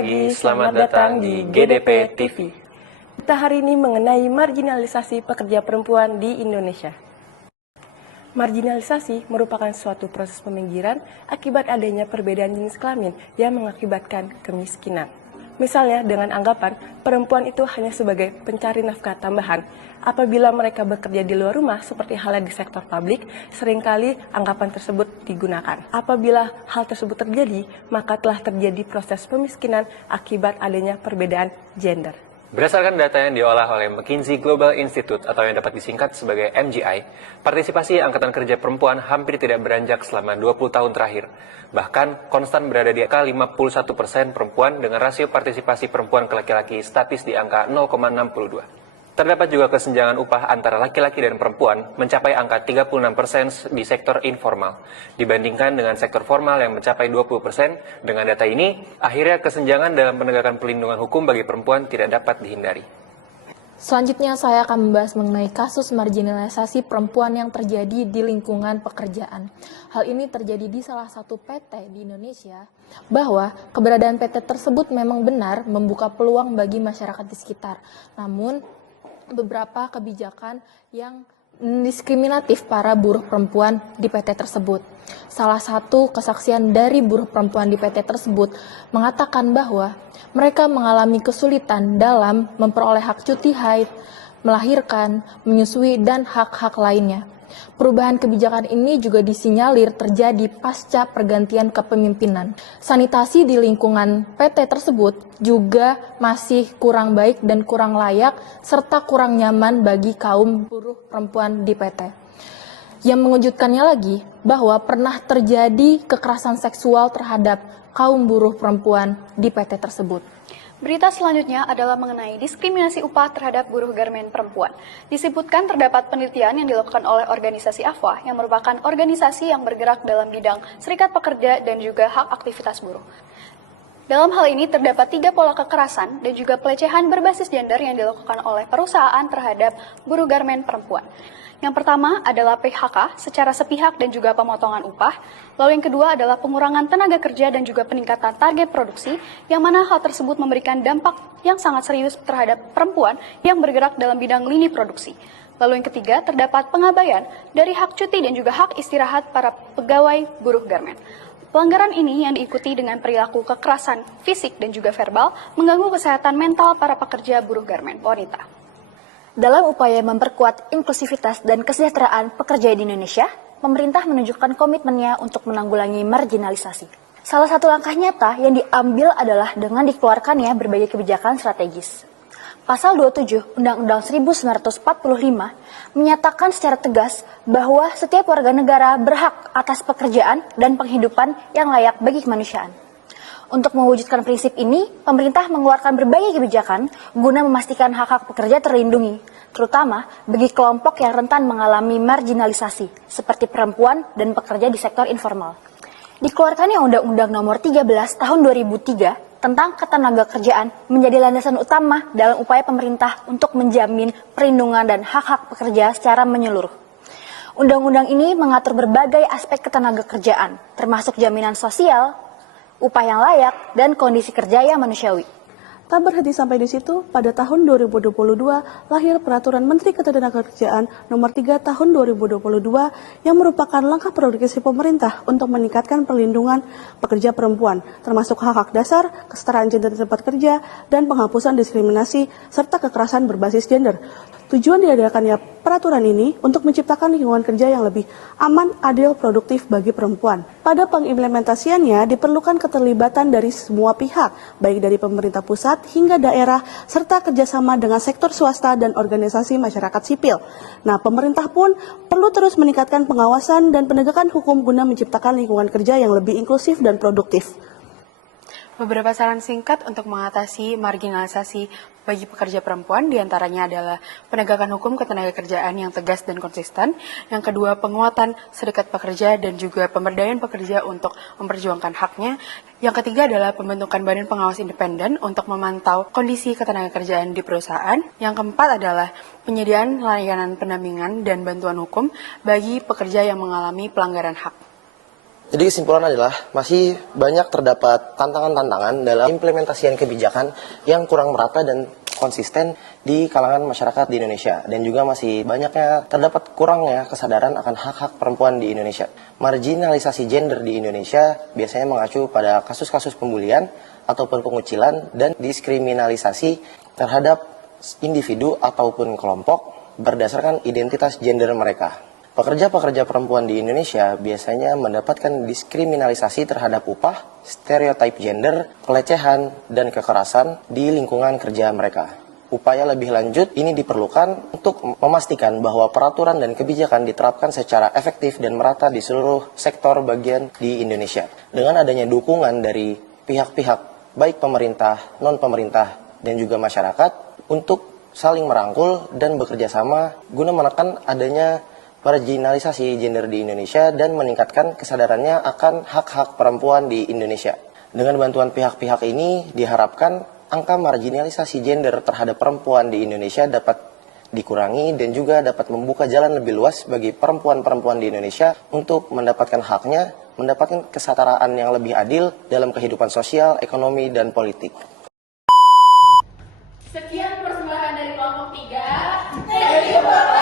pagi, selamat datang di GDP TV. Kita hari ini mengenai marginalisasi pekerja perempuan di Indonesia. Marginalisasi merupakan suatu proses peminggiran akibat adanya perbedaan jenis kelamin yang mengakibatkan kemiskinan. Misalnya dengan anggapan perempuan itu hanya sebagai pencari nafkah tambahan. Apabila mereka bekerja di luar rumah seperti halnya di sektor publik, seringkali anggapan tersebut digunakan. Apabila hal tersebut terjadi, maka telah terjadi proses pemiskinan akibat adanya perbedaan gender. Berdasarkan data yang diolah oleh McKinsey Global Institute atau yang dapat disingkat sebagai MGI, partisipasi angkatan kerja perempuan hampir tidak beranjak selama 20 tahun terakhir. Bahkan konstan berada di angka 51% perempuan dengan rasio partisipasi perempuan ke laki-laki statis di angka 0,62. Terdapat juga kesenjangan upah antara laki-laki dan perempuan mencapai angka 36% di sektor informal. Dibandingkan dengan sektor formal yang mencapai 20%, dengan data ini, akhirnya kesenjangan dalam penegakan pelindungan hukum bagi perempuan tidak dapat dihindari. Selanjutnya saya akan membahas mengenai kasus marginalisasi perempuan yang terjadi di lingkungan pekerjaan. Hal ini terjadi di salah satu PT di Indonesia, bahwa keberadaan PT tersebut memang benar membuka peluang bagi masyarakat di sekitar. Namun, beberapa kebijakan yang diskriminatif para buruh perempuan di PT tersebut. Salah satu kesaksian dari buruh perempuan di PT tersebut mengatakan bahwa mereka mengalami kesulitan dalam memperoleh hak cuti haid, melahirkan, menyusui, dan hak-hak lainnya. Perubahan kebijakan ini juga disinyalir terjadi pasca pergantian kepemimpinan. Sanitasi di lingkungan PT tersebut juga masih kurang baik dan kurang layak, serta kurang nyaman bagi kaum buruh perempuan di PT. Yang mengejutkannya lagi, bahwa pernah terjadi kekerasan seksual terhadap kaum buruh perempuan di PT tersebut. Berita selanjutnya adalah mengenai diskriminasi upah terhadap buruh garmen perempuan. Disebutkan terdapat penelitian yang dilakukan oleh organisasi AFWA yang merupakan organisasi yang bergerak dalam bidang serikat pekerja dan juga hak aktivitas buruh. Dalam hal ini terdapat 3 pola kekerasan dan juga pelecehan berbasis gender yang dilakukan oleh perusahaan terhadap buruh garmen perempuan. Yang pertama adalah PHK secara sepihak dan juga pemotongan upah. Lalu yang kedua adalah pengurangan tenaga kerja dan juga peningkatan target produksi, yang mana hal tersebut memberikan dampak yang sangat serius terhadap perempuan yang bergerak dalam bidang lini produksi. Lalu yang ketiga terdapat pengabaian dari hak cuti dan juga hak istirahat para pegawai buruh garmen. Pelanggaran ini yang diikuti dengan perilaku kekerasan fisik dan juga verbal mengganggu kesehatan mental para pekerja buruh garmen wanita. Dalam upaya memperkuat inklusivitas dan kesejahteraan pekerja di Indonesia, pemerintah menunjukkan komitmennya untuk menanggulangi marginalisasi. Salah satu langkah nyata yang diambil adalah dengan dikeluarkannya berbagai kebijakan strategis. Pasal 27 Undang-Undang 1945 menyatakan secara tegas bahwa setiap warga negara berhak atas pekerjaan dan penghidupan yang layak bagi kemanusiaan. Untuk mewujudkan prinsip ini, pemerintah mengeluarkan berbagai kebijakan guna memastikan hak-hak pekerja terlindungi, terutama bagi kelompok yang rentan mengalami marginalisasi, seperti perempuan dan pekerja di sektor informal. Dikeluarkannya Undang-Undang Nomor 13 Tahun 2003 tentang ketenagakerjaan menjadi landasan utama dalam upaya pemerintah untuk menjamin perlindungan dan hak-hak pekerja secara menyeluruh. Undang-undang ini mengatur berbagai aspek ketenagakerjaan, termasuk jaminan sosial, upah yang layak, dan kondisi kerja yang manusiawi. Tak berhenti sampai di situ, pada tahun 2022 lahir Peraturan Menteri Ketenagakerjaan Nomor 3 Tahun 2022 yang merupakan langkah progresif pemerintah untuk meningkatkan perlindungan pekerja perempuan, termasuk hak-hak dasar, kesetaraan gender di tempat kerja, dan penghapusan diskriminasi serta kekerasan berbasis gender. Tujuan diadakannya peraturan ini untuk menciptakan lingkungan kerja yang lebih aman, adil, produktif bagi perempuan. Pada pengimplementasiannya diperlukan keterlibatan dari semua pihak, baik dari pemerintah pusat hingga daerah, serta kerjasama dengan sektor swasta dan organisasi masyarakat sipil. Nah, pemerintah pun perlu terus meningkatkan pengawasan dan penegakan hukum guna menciptakan lingkungan kerja yang lebih inklusif dan produktif. Beberapa saran singkat untuk mengatasi marginalisasi bagi pekerja perempuan diantaranya adalah penegakan hukum ketenagakerjaan yang tegas dan konsisten. Yang kedua, penguatan serikat pekerja dan juga pemberdayaan pekerja untuk memperjuangkan haknya. Yang ketiga adalah pembentukan badan pengawas independen untuk memantau kondisi ketenagakerjaan di perusahaan. Yang keempat adalah penyediaan layanan pendampingan dan bantuan hukum bagi pekerja yang mengalami pelanggaran hak. Jadi kesimpulan adalah masih banyak terdapat tantangan-tantangan dalam implementasian kebijakan yang kurang merata dan konsisten di kalangan masyarakat di Indonesia. Dan juga masih banyaknya terdapat kurangnya kesadaran akan hak-hak perempuan di Indonesia. Marginalisasi gender di Indonesia biasanya mengacu pada kasus-kasus pembulian ataupun pengucilan dan diskriminalisasi terhadap individu ataupun kelompok berdasarkan identitas gender mereka. Pekerja-pekerja perempuan di Indonesia biasanya mendapatkan diskriminalisasi terhadap upah, stereotip gender, pelecehan, dan kekerasan di lingkungan kerja mereka. Upaya lebih lanjut ini diperlukan untuk memastikan bahwa peraturan dan kebijakan diterapkan secara efektif dan merata di seluruh sektor bagian di Indonesia. Dengan adanya dukungan dari pihak-pihak, baik pemerintah, non-pemerintah, dan juga masyarakat, untuk saling merangkul dan bekerja sama guna menekan adanya marginalisasi gender di Indonesia dan meningkatkan kesadarannya akan hak-hak perempuan di Indonesia. Dengan bantuan pihak-pihak ini diharapkan angka marginalisasi gender terhadap perempuan di Indonesia dapat dikurangi dan juga dapat membuka jalan lebih luas bagi perempuan-perempuan di Indonesia untuk mendapatkan haknya, mendapatkan kesetaraan yang lebih adil dalam kehidupan sosial, ekonomi, dan politik. Sekian persembahan dari kelompok 3. Thank you, Bapak.